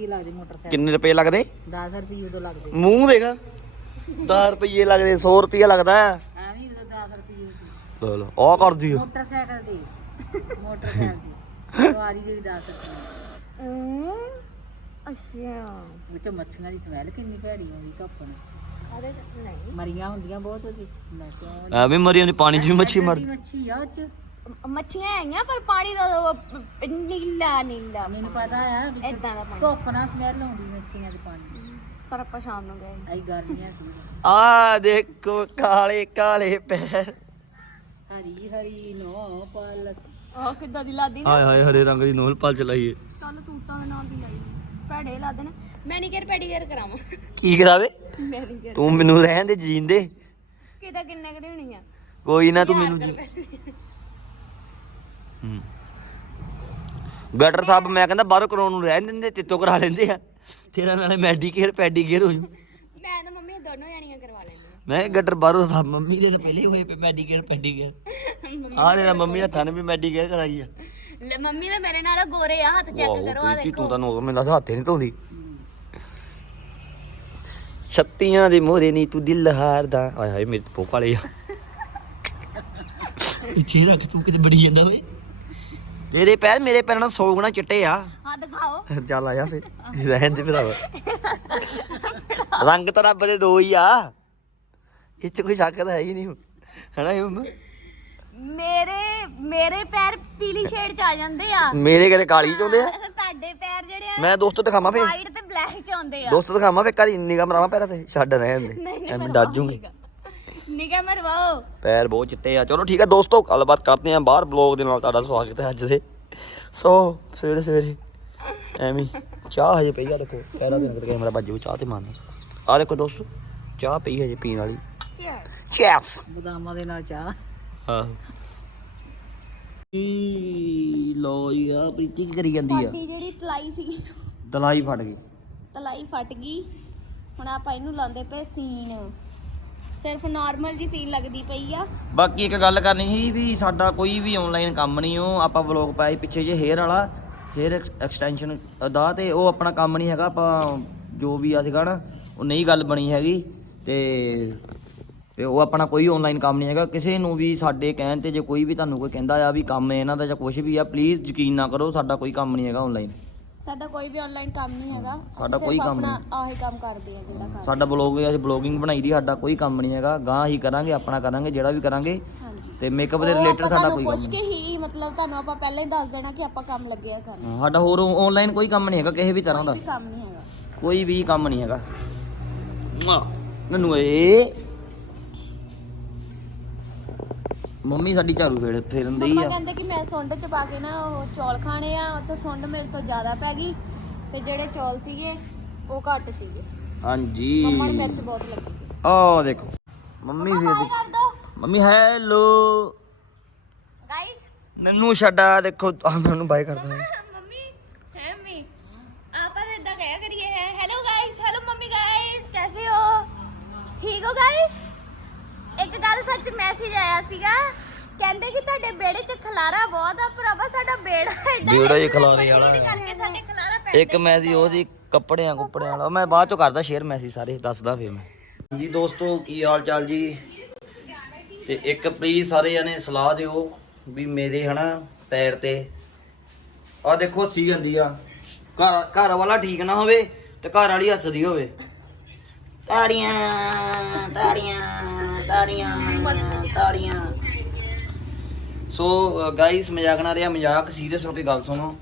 ਕੀ ਲੱਗਦੀ ਮੋਟਰਸਾਈਕਲ। ਕਿੰਨੇ ਰੁਪਏ ਲੱਗਦੇ? 10 ਰੁਪਏ ਉਦੋਂ ਲੱਗਦੇ। ਮੂੰਹ ਦੇਗਾ 10 ਰੁਪਏ ਲੱਗਦੇ 100 ਰੁਪਏ ਲੱਗਦਾ। ਹੈ ਐਵੇਂ ਹੀ ਉਦੋਂ 10 ਰੁਪਏ ਸੀ ਲੋ ਲੋ ਆ ਕਰਦੀ ਆ ਮੋਟਰਸਾਈਕਲ ਦੀ। ਮੋਟਰਸਾਈਕਲ ਦੀ। ਸਵਾਰੀ ਦੀ 10 ਰੁਪਏ ਅੱਛਾ। ਵਿੱਚ ਮੱਛੀਆਂ ਦੀ ਸਮੈਲ ਕਿੰਨੀ ਭੈੜੀ ਆਉਂਦੀ ਧੁੱਪ ਨੂੰ ਨਹੀਂ। ਮਰੀਆਂ ਹੁੰਦੀਆਂ ਬਹੁਤ ਉਹਦੀ ਮੈਂ ਕਿਹਾ ਐਵੇਂ ਮਰੀ ਉਹਨੇ ਪਾਣੀ 'ਚ ਵੀ ਮੱਛੀ ਮਰ ਮੱਛੀ ਆ ਉਹ ਚ। ਮ- ਮੱਛੀਆਂ ਹੈਗੀਆਂ ਪਰ ਪਾਣੀ ਦਾ ਉਹ ਨੀਲਾ ਨੀਲਾ ਮੈਨੂੰ ਪਤਾ ਆ ਵੀ ਏਦਾਂ ਦਾ ਪਾਣੀ। ਧੁੱਪ ਨਾਲ ਸਮੈਲ ਆਉਂਦੀ ਮੱਛੀਆਂ ਦੇ ਪਾਣੀ ਦੀ। ਪਰ ਆਪਾਂ ਸ਼ਾਮ ਨੂੰ ਗਏ ਆਈ ਗਰਮੀਆਂ ਸੀ ਆ ਦੇਖੋ ਕਾਲੇ ਕਾਲੇ ਪੈਰ। ਹਰੀ ਹਰੀ ਨੋ ਪਲ। ਉਹ ਕਿੱਦਾਂ ਦੀ ਲਾਦੀ ਹਾਏ ਹਾਏ ਹਰੇ ਰੰਗ ਦੀ ਨੋਲ ਪਲ ਚਲਾਈਏ। ਕੱਲ ਸੂਟਾਂ ਦੇ ਨਾਲ ਦੀ ਲਾਈ। ਭੈੜੇ ਲਾਦੇ ਨੇ। ਮੈਨੀਕੇਅਰ ਪੈਡੀਕੇਅਰ ਕਰਾਵਾਂ। ਕੀ ਕਰਾਵੇ? ਮੈਨੀਕੇਅਰ ਤੂੰ ਮੈਨੂੰ ਰਹਿਣ ਦੇ ਜੀਂਦੇ। ਕਿਦਾਂ ਕਿੰਨੇ ਕਰੀ ਹੋਣੀ ਆ? ਕੋਈ ਨਾ ਤੂੰ ਮੈਨੂੰ ਜੀ-। ਗਟਰ ਸਾਹਿਬ ਮੈਂ ਕਹਿੰਦਾ ਬਾਹਰੋਂ ਕਰਾਉਣ ਨੂੰ ਰਹਿਣ ਦਿੰਦੇ ਤਿੱਤੋਂ ਕਰਾ ਲੈਂਦੇ ਆ। ਤੇਰਾ ਨਾਲੇ ਮੈਡੀਕੇਅਰ ਪੈਡੀਕੇਅਰ ਹੋ ਜੂ। ਮੈਂ ਤਾਂ ਮੰਮੀ ਦੋਨੋਂ ਜਾਣੀਆਂ ਕਰਵਾ ਲੈਂਦੀਆਂ ਮੈਂ ਗਟਰ ਬਾਹਰੋਂ ਸਾਹਿਬ ਮੰਮੀ ਦੇ ਤਾਂ ਪਹਿਲੇ ਹੀ ਹੋਏ ਪਏ ਮੈਡੀਕੇਅਰ ਪੈਡੀਕੇਅਰ। ਆਹ ਤੇਰਾ ਮੰਮੀ ਹੱਥਾਂ ਨੇ ਵੀ ਮੈਡੀਕੇਅਰ ਕਰਾਈ ਆ। ਲੈ ਮੰਮੀ ਤਾਂ ਮੇਰੇ ਨਾਲ ਗੋਰੇ ਆ ਹੱਥ ਚੈੱਕ ਕਰੋ ਆ ਦੇਖੋ। ਤੂੰ ਤਾਂ ਨੋ ਮੈਨੂੰ ਦੱਸ ਹੱਥੇ ਨਹੀਂ ਧੋਂਦੀ। ਛੱਤੀਆਂ ਦੇ ਮੋਰੇ ਨਹੀਂ ਤੂੰ ਦਿਲ ਹਾਰਦਾ। ਆਏ ਹਾਏ ਮੇਰੇ ਪੋਕ ਵਾਲੇ ਆ। ਪਿੱਛੇ ਰੱਖ ਤੂੰ ਕਿਤੇ ਬੜੀ ਜਾਂਦਾ ਓਏ। ਤੇਰੇ ਪੈਰ ਮੇਰੇ ਪੈਰਾਂ ਨਾਲ 100 ਗੁਣਾ ਚਿੱਟੇ ਆ। ਹਾਂ ਦਿਖਾਓ। ਚੱਲ ਆ ਜਾ ਫਿਰ। ਰਹਿਣ ਦੇ ਭਰਾਵਾ। ਰੰਗ ਤਾਂ ਰੱਬ ਦੇ ਦੋ ਹੀ ਆ। ਇਹ ਚ ਕੋਈ ਸ਼ੱਕ ਤਾਂ ਹੈ ਹੀ ਨਹੀਂ। ਹੈਨਾ ਇਹ ਮੰਮਾ? ਮੇਰੇ ਮੇਰੇ ਪੈਰ ਪੀਲੀ ਸ਼ੇਡ ਚ ਆ ਜਾਂਦੇ ਆ। ਮੇਰੇ ਕਦੇ ਕਾਲੀ ਚ ਆਉਂਦੇ ਆ। ਤੁਹਾਡੇ ਪੈਰ ਜਿਹੜੇ ਆ ਮੈਂ ਦੋਸਤੋ ਦਿਖਾਵਾਂ ਫੇਰ। ਵਾਈਟ ਤੇ ਬਲੈਕ ਚ ਆਉਂਦੇ ਆ। ਦੋਸਤੋ ਦਿਖਾਵਾਂ ਫੇਰ ਕਦੀ ਨਿਗਾਹ ਮਰਾਵਾਂ ਪੈਰਾਂ ਤੇ। ਛੱਡ ਰਹਿਣ ਦੇ। ਨਹੀਂ ਐਵੇਂ ਡਰ ਜੂਗੀ। ਨਿਗਾ ਮਰਵਾਓ ਪੈਰ ਬਹੁਤ ਚਿੱਟੇ ਆ। ਚਲੋ ਠੀਕ ਆ ਦੋਸਤੋ ਗੱਲਬਾਤ ਕਰਦੇ ਆ ਬਾਹਰ ਬਲੌਗ ਦੇ ਨਾਲ। ਤੁਹਾਡਾ ਸਵਾਗਤ ਹੈ ਅੱਜ ਦੇ। ਸੋ ਸਵੇਰੇ ਸਵੇਰੇ ਐਵੇਂ ਚਾਹ ਹਜੇ ਪਈ ਆ ਦੇਖੋ ਪੈਰਾਂ ਦੇ ਅੰਦਰ ਕੈਮਰਾ ਵੱਜੂ ਚਾਹ ਤੇ ਮਾਰਨਾ। ਆ ਦੇਖੋ ਦੋਸਤੋ ਚਾਹ ਪਈ ਹਜੇ ਪੀਣ ਵਾਲੀ। ਚੈਸ ਬਦਾਮਾਂ ਦੇ ਨਾਲ ਚਾਹ। ਹਾਂ। ਈ ਲੋ ਜੀ ਆ ਪ੍ਰੀਤੀ ਕੀ ਕਰੀ ਜਾਂਦੀ ਆ? ਸਾਡੀ ਜਿਹੜੀ ਤਲਾਈ ਸੀ। ਦਲਾਈ ਫਟ ਗਈ। ਤਲਾਈ ਫਟ ਗਈ। ਹੁਣ ਆਪਾਂ ਇਹਨੂੰ ਲਾਉਂਦੇ ਪਏ ਸੀਨ। ਸਿਰਫ ਨਾਰਮਲ ਜੀ ਸੀਨ ਲੱਗਦੀ ਪਈ ਆ। ਬਾਕੀ ਇੱਕ ਗੱਲ ਕਰਨੀ ਸੀ ਵੀ ਸਾਡਾ ਕੋਈ ਵੀ ਆਨਲਾਈਨ ਕੰਮ ਨਹੀਂ, ਉਹ ਆਪਾਂ ਵਲੌਗ ਪਾਇਆ ਸੀ ਪਿੱਛੇ ਜੇ ਹੇਅਰ ਵਾਲਾ ਹੇਅਰ ਐਕਸਟੈਂਸ਼ਨ ਦਾ ਤੇ ਉਹ ਆਪਣਾ ਕੰਮ ਨਹੀਂ ਹੈਗਾ, ਆਪਾਂ ਜੋ ਵੀ ਆ ਸੀਗਾ ਨਾ, ਉਹ ਨਹੀਂ ਗੱਲ ਬਣੀ ਹੈਗੀ ਤੇ ਤੇ ਉਹ ਆਪਣਾ ਕੋਈ ਆਨਲਾਈਨ ਕੰਮ ਨਹੀਂ ਹੈਗਾ। ਕਿਸੇ ਨੂੰ ਵੀ ਸਾਡੇ ਕਹਿਣ ਤੇ ਜੇ ਕੋਈ ਵੀ ਤੁਹਾਨੂੰ ਕੋਈ ਕਹਿੰਦਾ ਆ ਵੀ ਕੰਮ ਇਹਨਾਂ ਦਾ ਜਾਂ ਕੁਝ ਵੀ ਆ ਪਲੀਜ਼ ਯਕੀਨ ਨਾ ਕਰੋ, ਸਾਡਾ ਕੋਈ ਕੰਮ ਨਹੀਂ ਹੈਗਾ ਆਨਲਾਈਨ ਸਾਡਾ ਕੋਈ ਵੀ ਆਨਲਾਈਨ ਕੰਮ ਨਹੀਂ ਹੈਗਾ। ਸਾਡਾ ਕੋਈ ਕੰਮ ਆਪਣਾ ਆਹੀ ਕੰਮ ਕਰਦੇ ਆ ਜਿਹੜਾ ਕਰ ਸਾਡਾ ਬਲੌਗ ਅਸੀਂ ਬਲੌਗਿੰਗ ਬਣਾਈ ਦੀ ਸਾਡਾ ਕੋਈ ਕੰਮ ਨਹੀਂ ਹੈਗਾ। ਗਾਂ ਹੀ ਕਰਾਂਗੇ ਆਪਣਾ ਕਰਾਂਗੇ ਜਿਹੜਾ ਵੀ ਕਰਾਂਗੇ। ਤੇ ਮੇਕਅਪ ਦੇ ਰਿਲੇਟਡ ਸਾਡਾ ਕੋਈ ਕੰਮ ਪੁੱਛ ਨਹੀਂ। ਕੇ ਹੀ ਮਤਲਬ ਤੁਹਾਨੂੰ ਆਪਾਂ ਪਹਿਲਾਂ ਹੀ ਦੱਸ ਦੇਣਾ ਕਿ ਆਪਾਂ ਕੰਮ ਲੱਗੇ ਆ ਕਰਨ ਹਾਂ, ਸਾਡਾ ਹੋਰ ਆਨਲਾਈਨ ਕੋਈ ਕੰਮ ਨਹੀਂ ਹੈਗਾ ਕਿਸੇ ਵੀ ਤਰ੍ਹਾਂ ਦਾ। ਕੋਈ ਕੰਮ ਨਹੀਂ ਹੈਗਾ। ਕੋਈ ਵੀ ਕੰਮ ਨਹੀਂ ਹੈਗਾ। ਮੈਨੂੰ ਏ। ਮੰਮੀ ਸਾਡੀ ਝਾੜੂ ਫੇਰ ਫੇਰਨ ਦਈ ਮੰਮਾ ਆ। ਕਹਿੰਦੇ ਕਿ ਮੈਂ ਸੁੰਡ ਚ ਪਾ ਕੇ ਨਾ ਉਹ ਚੌਲ ਖਾਣੇ ਆ ਤੇ ਸੁੰਡ ਮੇਰੇ ਤੋਂ ਜ਼ਿਆਦਾ ਪੈ ਗਈ ਤੇ ਜਿਹੜੇ ਚੌਲ ਸੀਗੇ ਉਹ ਘੱਟ ਸੀਗੇ। ਹਾਂਜੀ। ਮੰਮਾ ਨੂੰ ਮਿਰਚ ਬਹੁਤ ਲੱਗੀ। ਆ ਦੇਖੋ ਮੰਮੀ ਫੇਰ ਹਾਏ ਕਰ ਦੋ। Mummy hello. ਗਾਇਸ ਮੈਨੂੰ ਛੱਡਾ ਦੇਖੋ ਆ ਮੈਨੂੰ ਬਾਏ ਕਰਦਾ। ਸੱਚ ਮੈਸੇਜ ਆਇਆ ਸੀਗਾ। ਕਹਿੰਦੇ ਕਿ ਤੁਹਾਡੇ ਬੇੜੇ 'ਚ ਖਲਾਰਾ ਬਹੁਤ ਆ ਭਰਾਵਾ ਸਾਡਾ ਬੇੜਾ ਐਡਾ ਬੇੜਾ ਹੀ ਖਿਲਾਰੇ ਵਾਲਾ। ਕਰਕੇ ਸਾਡੇ ਖਲਾਰਾ ਪੈਂਦਾ ਇੱਕ ਮੈਸੇਜ ਉਹ ਸੀ ਕੱਪੜਿਆਂ ਕੁੱਪੜਿਆਂ ਵਾਲਾ। ਮੈਂ ਬਾਅਦ ਚੋਂ ਕਰਦਾ ਸ਼ੇਅਰ ਮੈਸੇਜ ਸਾਰੇ ਦੱਸਦਾ ਫੇਰ ਮੈਂ। ਹਾਂਜੀ ਦੋਸਤੋ ਕੀ ਹਾਲ ਚਾਲ ਜੀ? ਤੇ ਇੱਕ ਪਲੀਜ਼ ਸਾਰੇ ਜਣੇ ਸਲਾਹ ਦਿਓ ਵੀ ਮੇਰੇ ਹਨਾ ਪੈਰ ਤੇ। ਆ ਦੇਖੋ ਹੱਸੀ ਜਾਂਦੀ ਆ। ਘਰ ਘਰ ਵਾਲਾ ਠੀਕ ਨਾ ਹੋਵੇ ਤੇ ਘਰ ਵਾਲੀ ਹੱਸਦੀ ਹੋਵੇ। ਤਾੜੀਆਂ ਤਾੜੀਆਂ। ਤਾੜੀਆਂ ਤਾੜੀਆਂ। ਸੋ ਗਾਇਸ ਮਜ਼ਾਕ ਨਾ ਰਿਹਾ, ਮਜ਼ਾਕ ਸੀਰੀਅਸ ਹੋ ਕੇ ਗੱਲ ਸੁਣੋ।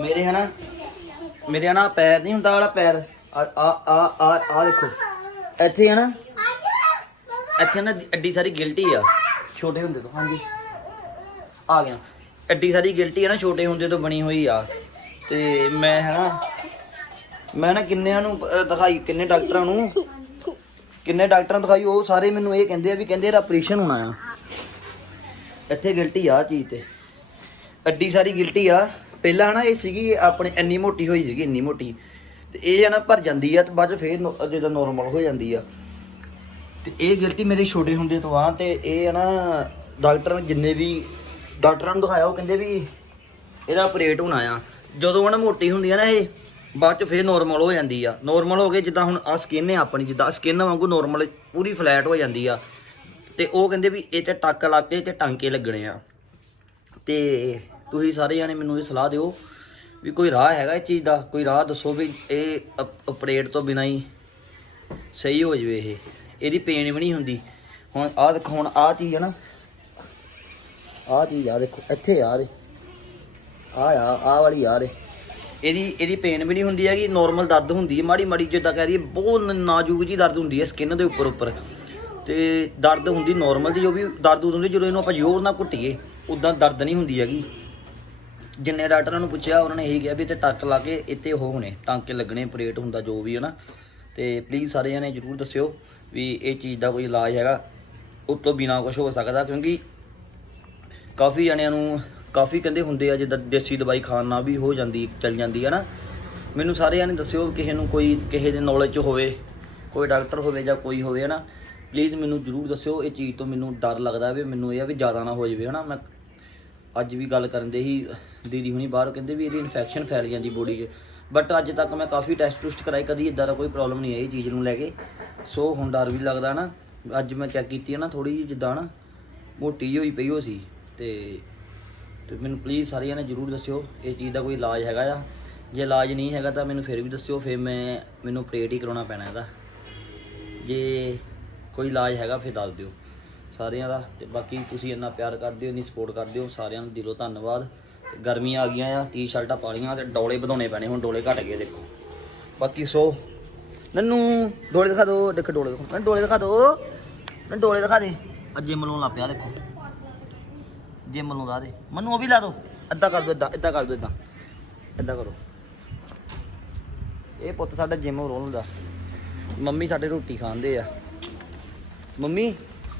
ਮੇਰੇ ਹਨਾ ਮੇਰੇ ਹਨਾ ਪੈਰ ਨਹੀਂ ਹੁੰਦਾ ਵਾਲਾ ਪੈਰ। ਆ ਆ ਆ ਆ ਦੇਖੋ। ਇੱਥੇ ਹਨਾ ਇੱਥੇ ਨਾ ਐਡੀ ਸਾਰੀ ਗਿਲਟੀ ਆ। ਛੋਟੇ ਹੁੰਦੇ ਤੋਂ, ਹਾਂਜੀ। ਆ ਗਿਆ। ਐਡੀ ਸਾਰੀ ਗਿਲਟੀ ਆ ਨਾ, ਛੋਟੇ ਹੁੰਦੇ ਤੋਂ ਬਣੀ ਹੋਈ ਆ। ਤੇ ਮੈਂ ਹਨਾ ਮੈਂ ਨਾ ਕਿੰਨਿਆਂ ਨੂੰ ਦਿਖਾਈ, ਕਿੰਨੇ ਡਾਕਟਰਾਂ ਨੂੰ ਕਿੰਨੇ ਡਾਕਟਰਾਂ ਨੂੰ ਦਿਖਾਈ, ਉਹ ਸਾਰੇ ਮੈਨੂੰ ਇਹ ਕਹਿੰਦੇ ਆ ਵੀ ਕਹਿੰਦੇ ਇਹਦਾ ਆਪਰੇਸ਼ਨ ਹੋਣਾ ਆ। ਇੱਥੇ ਗਿਲਟੀ ਆ ਆਹ ਚੀਜ਼ ਤੇ। ਅੱਡੀ ਸਾਰੀ ਗਿਲਟੀ ਆ। ਪਹਿਲਾਂ ਹਨਾ ਇਹ ਸੀਗੀ, ਆਪਣੇ ਇੰਨੀ ਮੋਟੀ ਹੋਈ ਸੀਗੀ, ਇੰਨੀ ਮੋਟੀ। ਤੇ ਇਹ ਹਨਾ ਭਰ ਜਾਂਦੀ ਆ ਤੇ ਬਾਅਦ ਚ ਫੇਰ ਜਦੋਂ ਨੋਰਮਲ ਹੋ ਜਾਂਦੀ ਆ। ਤੇ ਇਹ ਗਿਲਟੀ ਮੇਰੇ ਛੋਟੇ ਹੁੰਦੇ ਤੋਂ ਆ ਤੇ ਇਹ ਹਨਾ ਡਾਕਟਰ ਨੇ ਜਿੰਨੇ ਵੀ ਡਾਕਟਰਾਂ ਨੂੰ ਦਿਖਾਇਆ, ਉਹ ਕਹਿੰਦੇ ਵੀ ਇਹਦਾ ਆਪਰੇਟ ਹੋਣਾ ਆ। ਜਦੋਂ ਹਨਾ ਮੋਟੀ ਹੁੰਦੀ ਆ ਨਾ ਇਹ ਬਾਅਦ ਚ ਫੇਰ ਨੋਰਮਲ ਹੋ ਜਾਂਦੀ ਆ। ਨੋਰਮਲ ਹੋ ਕੇ ਜਿੱਦਾਂ ਹੁਣ ਆ ਸਕਿਨ ਹੈ ਆਪਣੀ, ਜਿੱਦਾਂ ਸਕਿਨ ਵਾਂਗੂ ਨੋਰਮਲ ਪੂਰੀ ਫਲੈਟ ਹੋ ਜਾਂਦੀ ਆ। ਤੇ ਉਹ ਕਹਿੰਦੇ ਵੀ ਇਹ ਤੇ ਟੱਕ ਲਾ ਕੇ ਤੇ ਟਾਂਕੇ ਲੱਗਣੇ ਆ। ਤੇ ਤੁਸੀਂ ਸਾਰੇ ਜਾਣੇ ਮੈਨੂੰ ਇਹ ਸਲਾਹ ਦਿਓ ਵੀ ਕੋਈ ਰਾਹ ਹੈਗਾ ਇਹ ਚੀਜ਼ ਦਾ? ਕੋਈ ਰਾਹ ਦੱਸੋ ਵੀ ਇਹ ਆਪਰੇਟ ਤੋਂ ਬਿਨਾਂ ਹੀ ਸਹੀ ਹੋ ਜਵੇ ਇਹ। ਇਹਦੀ ਪੇਨ ਵੀ ਨਹੀਂ ਹੁੰਦੀ। ਹੁਣ ਆਹ ਦੇਖੋ, ਹੁਣ ਆਹ ਚੀਜ਼ ਹੈ ਨਾ। ਆਹ ਚੀਜ਼ ਆ ਦੇਖੋ, ਇੱਥੇ ਆ ਦੇ। ਆ ਆ, ਆਹ ਵਾਲੀ ਆ ਦੇ। ਇਹਦੀ ਇਹਦੀ ਪੇਨ ਵੀ ਨਹੀਂ ਹੁੰਦੀ ਹੈਗੀ ਨਾਰਮਲ ਦਰਦ ਹੁੰਦੀ ਹੈ, ਮਾੜੀ ਮਾੜੀ ਜਿੱਦਾਂ ਕਹਿ ਦਈਏ, ਬਹੁਤ ਨਾਜ਼ੁਕ ਜੀ ਦਰਦ ਹੁੰਦੀ ਹੈ ਸਕਿਨ ਦੇ ਉੱਪਰ ਉੱਪਰ। ਤੇ ਦਰਦ ਹੁੰਦੀ ਨਾਰਮਲ ਦੀ ਜੋ ਵੀ ਦਰਦ ਉਦੋਂ ਹੁੰਦੀ, ਜਦੋਂ ਇਹਨੂੰ ਆਪਾਂ ਜ਼ੋਰ ਨਾਲ ਘੁੱਟੀਏ, ਉਦਾਂ ਦਰਦ ਨਹੀਂ ਹੁੰਦੀ ਹੈਗੀ। ਜਿੰਨੇ ਡਾਕਟਰਾਂ ਨੂੰ ਪੁੱਛਿਆ, ਉਹਨਾਂ ਨੇ ਇਹੀ ਕਿਹਾ ਵੀ ਇੱਥੇ ਟੱਕ ਲਾ ਕੇ ਇੱਥੇ ਉਹ ਹੋਣੇ, ਟਾਂਕੇ ਲੱਗਣੇ ਆਪਰੇਟ ਹੁੰਦਾ ਜੋ ਵੀ ਹੈ ਨਾ। ਤੇ ਪਲੀਜ਼ ਸਾਰੇ ਜਣੇ ਜਰੂਰ ਦੱਸਿਓ ਵੀ ਇਹ ਚੀਜ਼ ਦਾ ਕੋਈ ਇਲਾਜ ਹੈਗਾ, ਉਸ ਤੋਂ ਬਿਨਾ ਕੁਝ ਹੋ ਸਕਦਾ, ਕਿਉਂਕਿ ਕਾਫੀ ਜਣਿਆਂ ਨੂੰ ਕਾਫੀ ਕਹਿੰਦੇ ਹੁੰਦੇ ਆ, ਜਿੱਦਾਂ ਦੇਸੀ ਦਵਾਈ ਖਾਣ ਨਾਲ ਵੀ ਹੋ ਜਾਂਦੀ, ਚੱਲ ਜਾਂਦੀ ਹੈ ਨਾ। ਮੈਨੂੰ ਸਾਰਿਆਂ ਨੇ ਦੱਸਿਓ ਕਿਸੇ ਨੂੰ ਕੋਈ, ਕਿਸੇ ਦੇ ਨੌਲੇਜ 'ਚ ਹੋਵੇ, ਕੋਈ ਡਾਕਟਰ ਹੋਵੇ ਜਾਂ ਕੋਈ ਹੋਵੇ ਹੈ ਨਾ ਪਲੀਜ਼ ਮੈਨੂੰ ਜਰੂਰ ਦੱਸਿਓ, ਇਹ ਚੀਜ਼ ਤੋਂ ਮੈਨੂੰ ਡਰ ਲੱਗਦਾ ਵੀ ਮੈਨੂੰ ਇਹ ਆ ਵੀ ਜ਼ਿਆਦਾ ਨਾ ਹੋ ਜਾਵੇ ਹੈ ਨਾ ਮੈਂ ਅੱਜ ਵੀ ਗੱਲ ਕਰਨ ਦੇ ਹੀ ਦੀਦੀ ਹੁਣੀ ਬਾਹਰ ਕਹਿੰਦੇ ਵੀ ਇਹਦੀ ਇਨਫੈਕਸ਼ਨ ਫੈਲ ਜਾਂਦੀ ਬੋਡੀ 'ਚ। ਬਟ ਅੱਜ ਤੱਕ ਮੈਂ ਕਾਫੀ ਟੈਸਟ ਟੁਸਟ ਕਰਾਏ, ਕਦੀ ਇਦਾਂ ਦਾ ਕੋਈ ਪ੍ਰੋਬਲਮ ਨਹੀਂ ਆਈ ਚੀਜ਼ ਨੂੰ ਲੈ ਕੇ। ਸੋ ਹੁਣ ਡਰ ਵੀ ਲੱਗਦਾ ਨਾ। ਅੱਜ ਮੈਂ ਚੈੱਕ ਕੀਤੀ ਹੈ ਨਾ ਥੋੜੀ ਜਿਹੀ ਜਿੱਦਾਂ ਨਾ, ਮੋਟੀ ਹੋਈ ਪਈ ਹੋ ਸੀ ਤੇ ਤੇ ਮੈਨੂੰ ਪਲੀਜ਼ ਸਾਰਿਆਂ ਨੇ ਜਰੂਰ ਦੱਸਿਓ, ਇਹ ਚੀਜ਼ ਦਾ ਕੋਈ ਇਲਾਜ ਹੈਗਾ ਆ। ਜੇ ਇਲਾਜ ਨਹੀਂ ਹੈਗਾ ਤਾਂ ਮੈਨੂੰ ਫਿਰ ਵੀ ਦੱਸਿਓ, ਫਿਰ ਮੈਂ ਮੈਨੂੰ ਆਪਰੇਟ ਹੀ ਕਰਾਉਣਾ ਪੈਣਾ ਇਹਦਾ। ਜੇ ਕੋਈ ਇਲਾਜ ਹੈਗਾ ਫਿਰ ਦੱਸ ਦਿਓ ਸਾਰਿਆਂ ਦਾ, ਤੇ ਬਾਕੀ ਤੁਸੀਂ ਇੰਨਾ ਪਿਆਰ ਕਰਦੇ ਹੋ, ਇੰਨੀ ਸਪੋਰਟ ਕਰਦੇ ਹੋ, ਸਾਰਿਆਂ ਨੂੰ ਦਿਲੋਂ ਧੰਨਵਾਦ। ਗਰਮੀਆਂ ਆ ਗਈਆਂ ਆ ਟੀ-ਸ਼ਰਟਾਂ ਪਾ ਲਈਆਂ ਤੇ ਡੋਲੇ ਵਧਾਉਣੇ ਪੈਣੇ, ਹੁਣ ਡੋਲੇ ਘਟ ਗਏ ਦੇਖੋ। ਬਾਕੀ ਸੋ, ਨੰਨੂ, ਡੋਲੇ ਦਿਖਾ ਦਿਓ ਦੇਖੋ ਡੋਲੇ ਦਿਖਾ ਨੰਨੂ, ਡੋਲੇ ਦਿਖਾ ਦਿਓ ਨੰਨੂ, ਡੋਲੇ ਦਿਖਾ ਦੇ। ਅੱਜ ਜਿਮ ਲਾਉਣ ਲੱਗ ਪਿਆ, ਦੇਖੋ। ਜਿਮ ਨੂੰ ਲਾ ਦੇ। ਮੈਨੂੰ ਉਹ ਵੀ ਲਾ ਦੋ। ਅੱਧਾ ਕਰ ਦੋ ਇਦਾਂ ਇਦਾਂ ਕਰ ਦੋ ਇਦਾਂ ਇਦਾਂ ਕਰੋ। ਇਹ ਪੁੱਤ ਸਾਡਾ ਜਿਮ ਰੋਲ ਹੁੰਦਾ। ਮੰਮੀ ਸਾਡੇ ਰੋਟੀ ਖਾਂਦੇ ਆ। ਮੰਮੀ,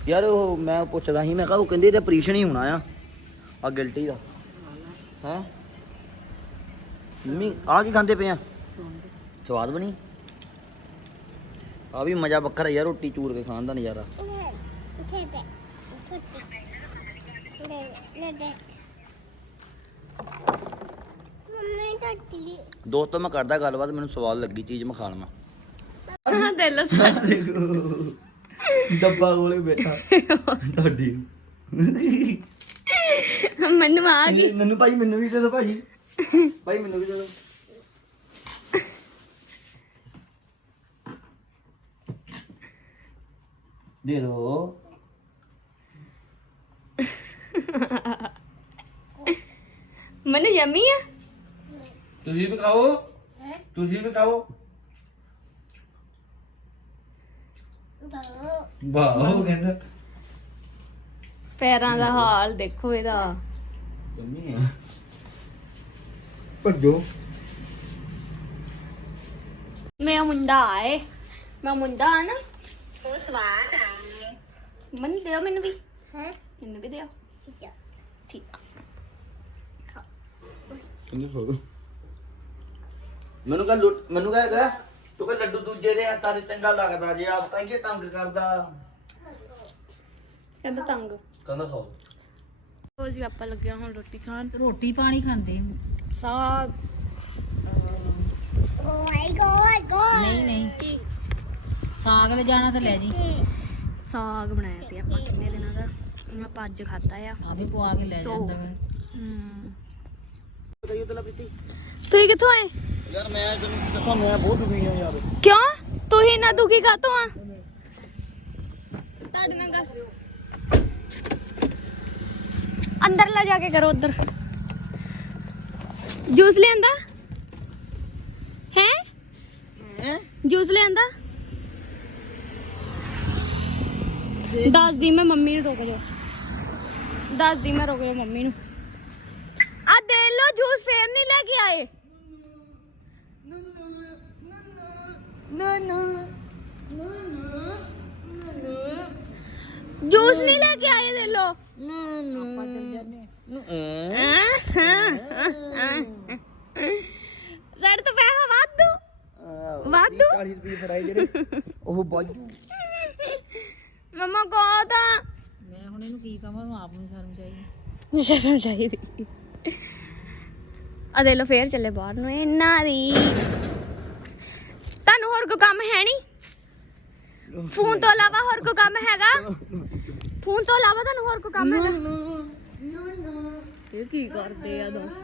ਯਾਰ ਉਹ ਮੈਂ ਪੁੱਛਦਾ ਸੀ, ਮੈਂ ਕਿਹਾ ਉਹ ਕਹਿੰਦੇ ਤੇ ਆਪਰੇਸ਼ਨ ਹੀ ਹੋਣਾ ਆ। ਆ ਗਿਲਟੀ ਦਾ ਹੈ? ਮੰਮੀ ਆ ਕੀ ਖਾਂਦੇ ਪਏ ਆ? ਸਵਾਦ ਬਣੀ? ਆ ਵੀ ਮਜ਼ਾ ਵੱਖਰਾ ਯਾਰ ਰੋਟੀ ਚੂਰ ਕੇ ਖਾਣ ਦਾ ਨਜ਼ਾਰਾ। ਦੋਸਤੋ ਮੈਂ ਕਰਦਾ ਗੱਲਬਾਤ ਮੈਨੂੰ ਸਵਾਦ ਲੱਗੀ ਚੀਜ਼ ਮੈਂ ਖਾ ਲਵਾਂ ਹਾਂ ਦਿਲ ਡੱਬਾ ਕੋਲੇ ਬੈਠਾ। ਤੁਹਾਡੀ। ਮੈਨੂੰ ਆ ਗਈ। ਨੰਨੂ ਭਾਈ ਮੈਨੂੰ ਵੀ ਦੇ ਦਿਓ ਭਾਜੀ ਭਾਈ ਮੈਨੂੰ ਵੀ ਦੇ ਦਿਓ। ਦੇ ਦੋ ਮੈਨੂੰ ਯਮੀ ਆ? ਤੁਸੀਂ ਵੀ ਖਾਓ ਤੁਸੀਂ ਵੀ ਖਾਓ ਵਾਹ ਕਹਿੰਦਾ। ਪੈਰਾਂ ਦਾ ਹਾਲ ਦੇਖੋ ਇਹਦਾ। ਜੰਮੀ ਆ। ਭੱਜੋ। ਮੇਰਾ ਮੁੰਡਾ ਆਏ ਮੈਂ ਮੁੰਡਾ ਆ ਨਾ। ਉਹ ਸਵਾਦ ਆ। ਮਨ ਦਿਓ ਮੈਨੂੰ ਵੀ। ਹਾਂ? ਮੈਨੂੰ ਵੀ ਦਿਓ। ਠੀਕ ਆ ਕਿੰਨੀ ਖਾਓ ਮੈਨੂੰ ਕਹ ਲੁੱਟ ਮੈਨੂੰ ਕਹ ਕਹ ਤੂੰ ਕਹ ਲੱਡੂ ਦੂਜੇ ਦੇ ਹੱਥਾਂ 'ਚ ਚੰਗਾ ਲੱਗਦਾ ਜੇ ਆਪ ਤਾਂ ਕਿ ਤੰਗ ਕਰਦਾ। ਕਹਿੰਦਾ ਤੰਗ। ਕਹਿੰਦਾ ਖਾਓ ਹੋ ਜੀ ਆਪਾਂ ਲੱਗਿਆ ਹੁਣ ਰੋਟੀ ਖਾਣ। ਰੋਟੀ ਪਾਣੀ ਖਾਂਦੇ ਸਾਗ। ਨਹੀਂ ਨਹੀਂ। ਸਾਗ ਲੈ ਜਾਣਾ ਤਾਂ ਲੈ ਜੀ। ਸਾਗ ਬਣਾਇਆ ਸੀ ਆਪਾਂ ਕਿੰਨੇ ਦਿਨਾਂ ਦਾ? ਮੈਂ ਪੱਜ ਖਾਦਾ ਆ। ਆ ਵੀ ਪਵਾ ਕੇ ਲੈ ਸੌ। ਜਾਂਦਾ ਵਾ। ਹਮ ਤੁਸੀਂ ਕਿੱਥੋਂ ਆਏ? ਯਾਰ ਮੈਂ ਤੈਨੂੰ ਦੱਸਾਂ ਮੈਂ ਬਹੁਤ ਦੁਖੀ ਆ ਯਾਰ। ਕਿਉਂ? ਤੁਸੀਂ ਨਾ ਦੁਖੀ ਕਾਤੋਂ ਆ? ਤੁਹਾਡੇ ਨਾਲ ਗੱਲ ਅੰਦਰ ਲੈ ਜਾ ਕੇ ਕਰੋ ਉਧਰ। ਜੂਸ ਲਿਆਂਦਾ? ਹੈ? ਹੈ? ਜੂਸ ਲਿਆਂਦਾ? ਦੱਸ ਦੀ ਮੈਂ ਮੰਮੀ ਨੂੰ ਰੋਕ ਜਾ ਦੱਸ ਦੀ ਮੈਂ ਰੋਕ ਜਾ ਮੰਮੀ ਨੂੰ। ਆ ਦੇ ਲੋ ਜੂਸ ਫੇਰ ਨਹੀਂ ਲੈ ਕੇ ਆਏ। ਜੂਸ ਨਹੀਂ ਲੈ ਕੇ ਆਏ ਦੇ ਲੋ ਸਾਡੇ ਤੋਂ ਪੈਸਾ ਵਾਧੂ। ਵਾਧੂ। 40 ਰੁਪਏ ਜਿਹੜੇ। ਉਹ ਬਾਜੂ। ਮਮਾ ਕੋ ਤਾਂ ਮੈਂ ਹੁਣ ਇਹਨੂੰ ਕੀ ਕਹਾਂ ਮੈਂ ਆਪ ਨੂੰ ਸ਼ਰਮ ਚਾਹੀਦੀ। ਸ਼ਰਮ ਚਾਹੀਦੀ। ਆ ਦੇ ਲੋ ਫੇਰ ਚੱਲੇ ਬਾਹਰ ਨੂੰ ਇਹਨਾਂ ਦੀ। ਤੁਹਾਨੂੰ ਹੋਰ ਕੋਈ ਕੰਮ ਹੈ ਨਹੀਂ? ਫੋਨ ਤੋਂ ਇਲਾਵਾ ਹੋਰ ਕੋਈ ਕੰਮ ਹੈਗਾ? ਫੋਨ ਤੋਂ ਇਲਾਵਾ ਤੁਹਾਨੂੰ ਹੋਰ ਕੋਈ ਕੰਮ ਹੈਗਾ? ਇਹ ਕੀ ਕਰਦੇ ਆ ਦੱਸ।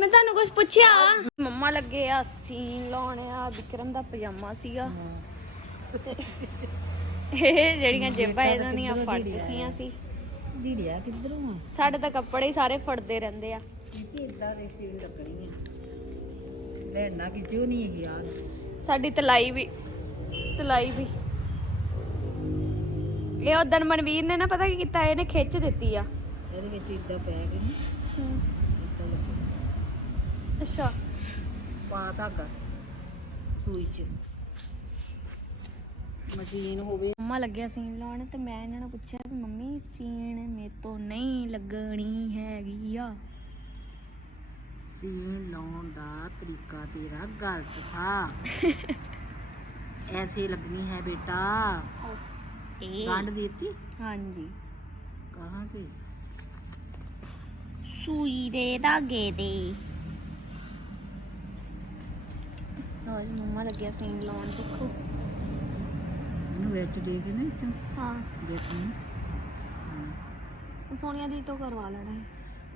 ਮੈਂ ਤੁਹਾਨੂੰ ਕੁਝ ਪੁੱਛਿਆ? ਮੰਮਾ ਲੱਗੇ ਆ ਸੀਨ ਲਾਉਣੇ ਆ ਵਿਕਰਮ ਦਾ ਪਜਾਮਾ ਸੀਗਾ। ਇਹ ਜਿਹੜੀਆਂ ਜੇਬਾਂ ਇਹਨਾਂ ਦੀਆਂ ਦਿੱਤੀਆਂ ਸੀ। ਦੀੜਿਆ ਕਿੱਧਰੋਂ ਆ? ਸਾਡੇ ਤਾਂ ਕੱਪੜੇ ਹੀ ਸਾਰੇ ਫੜਦੇ ਰਹਿੰਦੇ ਆ। ਇੱਥੇ ਇਦਾਂ ਦੇ ਸੀਲ ਲੱਗਣੀ ਆ। ਲੈਣਾ ਕਿਤੇ ਨਹੀਂ ਹੈਗੀ ਯਾਰ ਸਾਡੀ ਤਲਾਈ ਵੀ ਤਲਾਈ ਵੀ। ਇਹ ਉਦੋਂ ਮਨਵੀਰ ਨੇ ਨਾ ਪਤਾ ਕੀ ਕੀਤਾ? ਇਹਨੇ ਖਿੱਚ ਦਿੱਤੀ ਆ। ਇਹਦੇ ਵਿੱਚ ਇਦਾਂ ਪੈ ਗਈ। ਅੱਛਾ। ਪਾ ਧਾਗਾ ਸੂਈ ਚ। ਮਸ਼ੀਨ ਹੋਵੇ। ਮੰਮਾ ਲੱਗਿਆ ਸੀਨ ਲਾਉਣ ਤੇ ਮੈਂ ਇਹਨਾਂ ਨੂੰ ਪੁੱਛਿਆ ਵੀ ਮੰਮੀ ਸੀਨ ਮੇਰੇ ਤੋਂ ਨਹੀਂ ਲੱਗਣੀ ਹੈਗੀ ਆ। ਸੀਨ ਲਾਉਣ ਦਾ ਤਰੀਕਾ ਤੇਰਾ ਗਲਤ ਥਾ। ਐਸੇ ਲੱਗਣੀ ਹੈ ਬੇਟਾ। ਇਹ ਗੰਢ ਦਿੱਤੀ? ਹਾਂਜੀ। ਕਹਾਂ ਤੇ? ਸੂਈ ਦੇ ਧਾਗੇ ਦੇ ਰੋਜ਼ ਮੰਮਾ ਲੱਗਿਆ ਸੀਨ ਲਾਉਣ ਦੇਖੋ। ਇਹਨੂੰ ਵਿੱਚ ਦੇ ਕੇ ਨਾ ਇੱਥੋਂ। ਹਾਂ। ਦੇਖਣੀ। ਉਹ ਸੋਨੀਆ ਦੀ ਤੋਂ ਕਰਵਾ ਲੈਣਾ ਹੈ।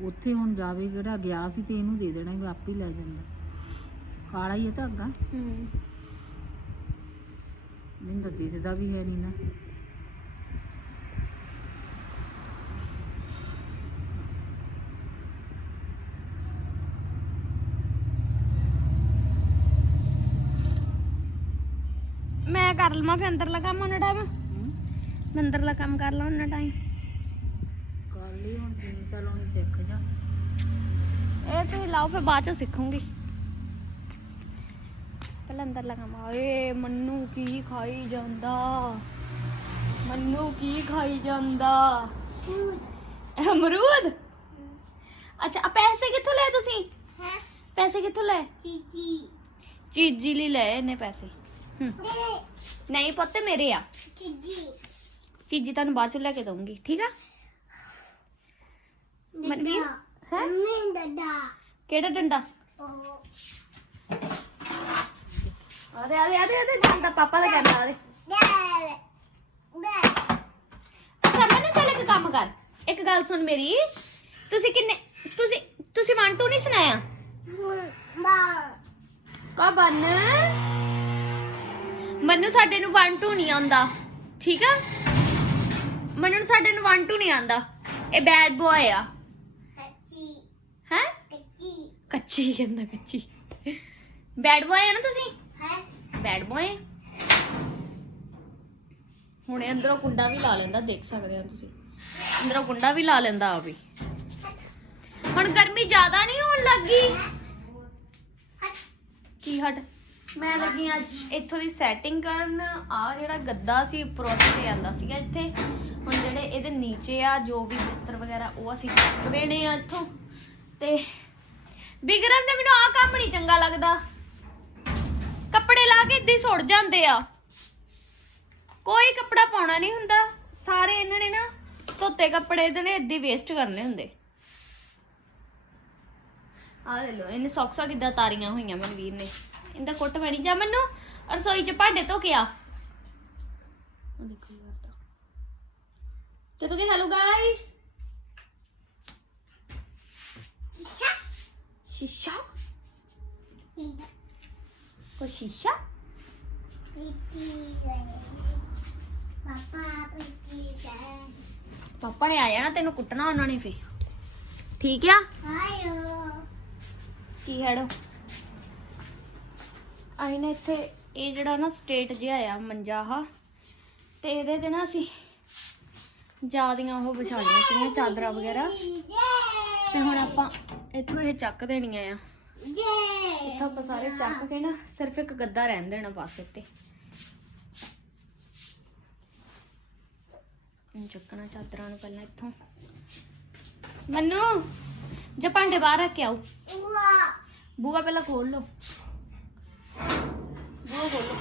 ਉੱਥੇ ਹੁਣ ਜਾਵੇ ਕਿਹੜਾ ਗਿਆ ਸੀ ਤੇ ਇਹਨੂੰ ਦੇ ਦੇਣਾ ਵੀ ਆਪੇ ਹੀ ਲੈ ਜਾਂਦਾ। ਕਾਲਾ ਹੀ ਹੈ ਧਾਗਾ। ਹੂੰ। ਮੈਨੂੰ ਤਾਂ ਦਿਖਦਾ ਵੀ ਹੈ ਨਹੀਂ ਨਾ ਮੈਂ ਕਰ ਲਵਾਂ ਫਿਰ ਅੰਦਰਲਾ ਕੰਮ ਉਹਨਾਂ ਟਾਈਮ ਮੈਂ ਅੰਦਰਲਾ ਕੰਮ ਕਰ ਲਾਂ ਉਹਨਾਂ ਟਾਈਮ ਕਰ ਲਈ ਹੁਣ ਸੀਨ ਤਾਂ ਲਾਉਣੀ ਸਿੱਖ ਜਾ। ਇਹ ਤੁਸੀਂ ਲਾਓ ਫਿਰ ਬਾਅਦ ਚੋਂ ਸਿੱਖੂੰਗੀ। ਪਹਿਲਾਂ ਅੰਦਰਲਾ ਕੰਮ। ਆਏ ਮੰਨੂ ਕੀ ਖਾਈ ਜਾਂਦਾ। ਮੰਨੂ ਕੀ ਖਾਈ ਜਾਂਦਾ। ਅਮਰੂਦ? ਅੱਛਾ ਆ ਪੈਸੇ ਕਿੱਥੋਂ ਲਏ ਤੁਸੀਂ? ਪੈਸੇ ਕਿੱਥੋਂ ਲਏ? ਚੀਜੀ। ਚੀਜੀ ਲਈ ਲਏ ਇਹਨੇ ਪੈਸੇ। ਨਹੀਂ ਪੁੱਤ ਮੇਰੇ ਆ ਚੀਜੀ ਤੁਹਾਨੂੰ ਬਾਅਦ ਚ ਲੈ ਕੇ ਦਊਂਗੀ ਠੀਕ ਆ ਮਨਵੀਰ ਹੈ ਕਿਹੜਾ ਡੰਡਾ ਆਦੇ ਆਦੇ ਆਦੇ ਆਦੇ ਡੰਡਾ ਪਾਪਾ ਦਾ ਕਹਿੰਦਾ ਆਦੇ ਅੱਛਾ ਮੈਨੂੰ ਚੱਲ ਇੱਕ ਕੰਮ ਕਰ ਇੱਕ ਗੱਲ ਸੁਣ ਮੇਰੀ ਤੁਸੀਂ ਕਿੰਨੇ ਤੁਸੀਂ ਤੁਸੀਂ 1 2 ਨਹੀਂ ਸੁਣਾਇਆ ਕਾ ਬਨ ਮੈਨੂੰ ਸਾਡੇ ਨੂੰ 1 2 ਨਹੀਂ ਆਉਂਦਾ। ਠੀਕ ਆ? ਮੈਨੂੰ ਸਾਡੇ ਨੂੰ 1 2 ਨਹੀਂ ਆਉਂਦਾ। ਇਹ ਬੈਡ ਬॉय ਆ। ਕੱਚੀ। ਹੈ? ਕੱਚੀ। ਕੱਚੀ ਬੈਡ ਬॉय ਆ ਨਾ ਤੁਸੀਂ? ਹੈ। ਬੈਡ ਬॉय ਹੁਣ ਅੰਦਰੋਂ ਕੁੰਡਾ ਵੀ ਲਾ ਲੈਂਦਾ ਦੇਖ ਸਕਦੇ ਹੋ ਤੁਸੀਂ। ਅੰਦਰੋਂ ਕੁੰਡਾ ਵੀ ਲਾ ਲੈਂਦਾ ਆ ਵੀ। ਹੁਣ ਗਰਮੀ ਜ਼ਿਆਦਾ ਨਹੀਂ ਹੋਣ ਲੱਗੀ ਕੀ ਹਟ ਮੈਂ ਲੱਗੀ ਅੱਜ। ਇੱਥੋਂ ਦੀ ਸੈਟਿੰਗ ਕਰਨ। ਆ ਜਿਹੜਾ ਗੱਦਾ ਸੀ, ਉੱਪਰੋਂ ਤੇ ਆਂਦਾ ਸੀਗਾ ਇੱਥੇ। ਹੁਣ ਜਿਹੜੇ ਇਹਦੇ ਨੀਚੇ ਆ, ਜੋ ਵੀ ਬਿਸਤਰ ਵਗੈਰਾ, ਉਹ ਅਸੀਂ ਚੱਕ ਦੇਣੇ ਆ ਇੱਥੋਂ। ਤੇ ਬਿਗਰਨ ਦੇ ਮੈਨੂੰ ਆ ਕੰਮ ਨਹੀਂ ਚੰਗਾ ਲੱਗਦਾ। ਕੱਪੜੇ ਲਾ ਕੇ ਇੱਦਾਂ ਸੁੱਟ ਜਾਂਦੇ ਆ। ਕੋਈ ਕੱਪੜਾ ਪਾਉਣਾ ਨਹੀਂ ਹੁੰਦਾ। ਸਾਰੇ ਇਹਨਾਂ ਨੇ ਨਾ ਧੋਤੇ ਕੱਪੜੇ, ਇਹਦੇ ਨੇ ਇੱਦਾਂ ਵੇਸਟ ਕਰਨੇ ਹੁੰਦੇ। ਆ ਲੈ ਲੋ ਇਹਨੇ ਸੌਕਸਾਂ ਕਿੱਦਾਂ ਤਾਰੀਆਂ ਹੋਈਆਂ ਮਨਵੀਰ ਨੇ। ਇਹਦਾ ਕੁੱਟ ਪੈਣੀ। ਜਾ ਮੈਨੂੰ ਰਸੋਈ 'ਚ ਭਾਂਡੇ ਧੋ ਕੇ ਆ। ਉਹ ਦੇਖੋ ਕਰਦਾ ਤੇ ਤੂੰ ਕਿ ਹੈਲੋ ਗਾਇਸ ਸ਼ੀਸ਼ਾ। ਕੋ ਸ਼ੀਸ਼ਾ? ਪਾਪਾ ਨੇ ਆ ਜਾਣਾ ਤੈਨੂੰ ਕੁੱਟਣਾ ਉਹਨਾਂ ਨੇ ਫੇ ਠੀਕ ਆ? ਕੀ ਹੈੜੋ ਆਈ ਨੇ ਇੱਥੇ ਇਹ ਜਿਹੜਾ ਨਾ ਸਟੇਟ ਜਿਹਾ ਆ ਮੰਜਾ ਆ ਤੇ ਇਹਦੇ ਤੇ ਨਾ ਅਸੀਂ ਜਿਆਦੀਆਂ ਉਹ ਵਿਛਾ ਲਈਆਂ ਸੀਗੀਆਂ ਚਾਦਰਾਂ ਵਗੈਰਾ। ਤੇ ਹੁਣ ਆਪਾਂ ਇੱਥੋਂ ਇਹ ਚੱਕ ਦੇਣੀਆਂ ਆ। ਇੱਥੋਂ ਆਪਾਂ ਸਾਰੇ ਚੱਕ ਕੇ ਨਾ ਸਿਰਫ ਇੱਕ ਗੱਦਾ ਰਹਿਣ ਦੇਣਾ ਬਸ ਇੱਥੇ। ਚੱਕਣਾ ਚਾਦਰਾਂ ਨੂੰ ਪਹਿਲਾਂ ਇੱਥੋਂ। ਮੰਨੂ ਜੇ ਭਾਂਡੇ ਬਾਹਰ ਰੱਖ ਕੇ ਆਓ। ਬੂਆ ਪਹਿਲਾਂ ਖੋਲ ਲਓ। ਬੂਆ ਖੋਲੋ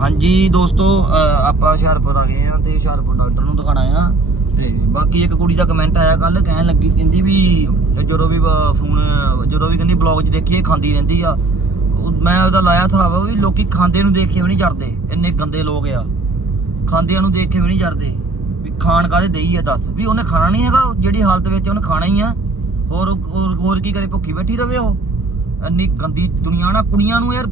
ਹਾਂਜੀ ਦੋਸਤੋ ਅਹ ਆਪਾਂ ਹੁਸ਼ਿਆਰਪੁਰ ਆ ਗਏ ਆ ਤੇ ਹੁਸ਼ਿਆਰਪੁਰ ਡਾਕਟਰ ਨੂੰ ਦਿਖਾਣਾ ਆ ਤੇ ਬਾਕੀ ਇੱਕ ਕੁੜੀ ਦਾ ਕਮੈਂਟ ਆਇਆ ਕੱਲ ਕਹਿਣ ਲੱਗੀ ਕਹਿੰਦੀ ਵੀ ਜਦੋਂ ਵੀ ਫੋਨ ਜਦੋਂ ਵੀ ਕਹਿੰਦੀ ਬਲੌਗ 'ਚ ਦੇਖੀ ਇਹ ਖਾਂਦੀ ਰਹਿੰਦੀ ਆ। ਮੈਂ ਉਹਦਾ ਲਾਇਆ ਥਾ ਵੀ ਲੋਕੀ ਖਾਂਦੇ ਨੂੰ ਦੇਖ ਕੇ ਵੀ ਨਹੀਂ ਜਰਦੇ ਇੰਨੇ ਗੰਦੇ ਲੋਕ ਆ। ਖਾਂਦਿਆਂ ਨੂੰ ਦੇਖ ਕੇ ਵੀ ਨਹੀਂ ਜਰਦੇ। ਵੀ ਖਾਣ ਕਾਹਦੇ ਦੇਈ ਆ ਦੱਸ। ਵੀ ਉਹਨੇ ਖਾਣਾ ਨਹੀਂ ਹੈਗਾ ਜਿਹੜੀ ਹਾਲਤ ਵਿੱਚ ਉਹਨੇ ਖਾਣਾ ਹੀ ਆ। ਹੋਰ ਹੋਰ ਕੀ ਕਰੇ ਭੁੱਖੀ ਬੈਠੀ ਰਵੇ ਉਹ। ਇੰਨੀ ਗੰਦੀ ਦੁਨੀਆ ਨਾ ਕੁੜੀਆਂ ਨੂੰ ਯਾਰ